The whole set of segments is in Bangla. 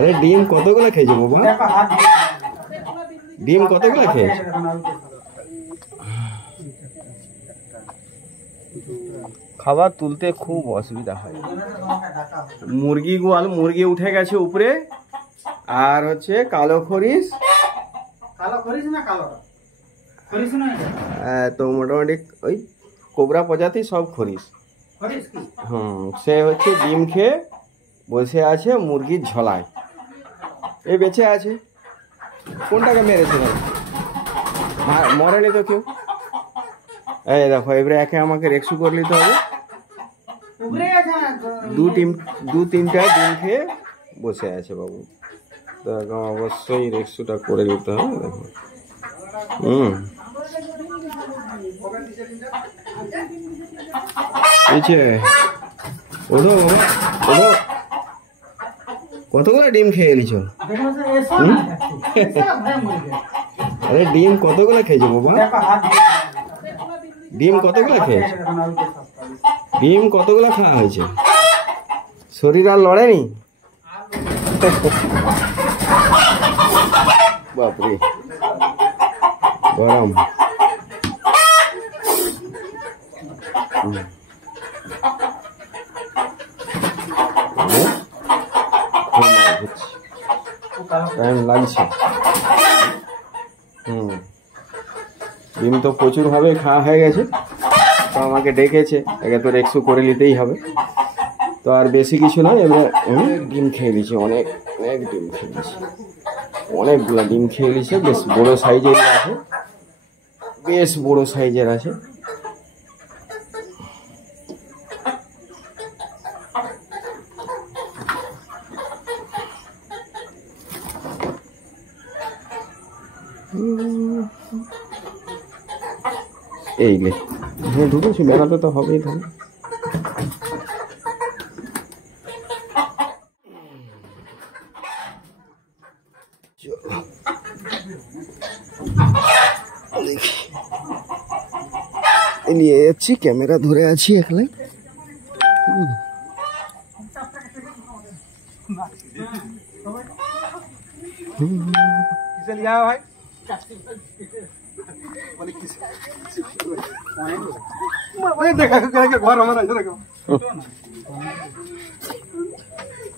আরে ডিম কতগুলো খেয়েছো বাবা? ডিম কতগুলো খেয়েছো? খাবার তুলতে খুব অসুবিধা হয়। মুরগি উঠে গেছে উপরে, আর হচ্ছে কালো খরিস। তো মোটামুটি ওই কোবরা প্রজাতি সব খরিস। সে হচ্ছে ডিম খেয়ে বসে আছে মুরগির ঝোলায়। এই বেঁচে আছে। কোনটাকে মেরেছে? মরেনি তো কেউ। এই দেখো, এবারে একে আমাকে রেক্সু করে নিতে হবে। দু তিনটা ডিম খেয়ে বসে আছে বাবু, তো অবশ্যই রেক্সুটা করে নিতে হবে। দেখো, ওঠো বাবা, ওঠো। কতগুলো ডিম খেয়ে নিছ? আরে ডিম কতগুলো খেয়েছো বাবা? ডিম কতগুলো খেয়েছো? ডিম কতগুলো খাওয়া হয়েছে? শরীর আর লড়েনি? বাপরে, গরম। টাইম লাগছে। ডিম তো প্রচুর ভাবে খাওয়া হয়ে গেছে, তো আমাকে ডেকেছে, একে তো রেক্সু করে নিতেই হবে। তো আর বেশি কিছু নয়, এবার অনেক ডিম খেয়ে নিয়েছে, অনেক ডিম খেয়ে নিয়েছে, অনেকগুলো ডিম খেয়ে নিয়েছে। বেশ বড় সাইজের আছে, বেশ বড় সাইজের আছে। এই লে, হ্যাঁ ঢুকেছি, বেড়াতে তো হবেই তাহলে। নিয়ে যাচ্ছি, ক্যামেরা ধরে আছি একলাই।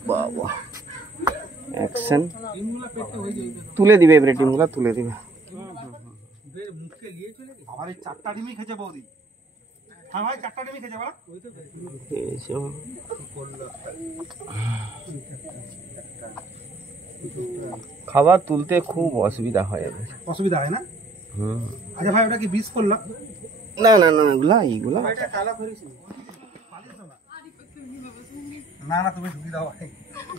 বাবা, অ্যাকশন। তুলে দিবে এবারে, ডিমগুলা তুলে দিবে। আমার এই 4টা ডিমই খেয়েছে বৌদি। হ্যাঁ ভাই, 4টা ডিমই খেয়েছে বলো। খাবার তুলতে খুব অসুবিধা হয়। অসুবিধা হয় না? আচ্ছা ভাই, ওটা কি বিষ করলো? না, এইগুলা না, তুমি ঢুকি দাও ভাই।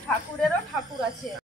ঠাকুরেরও ঠাকুর আছে।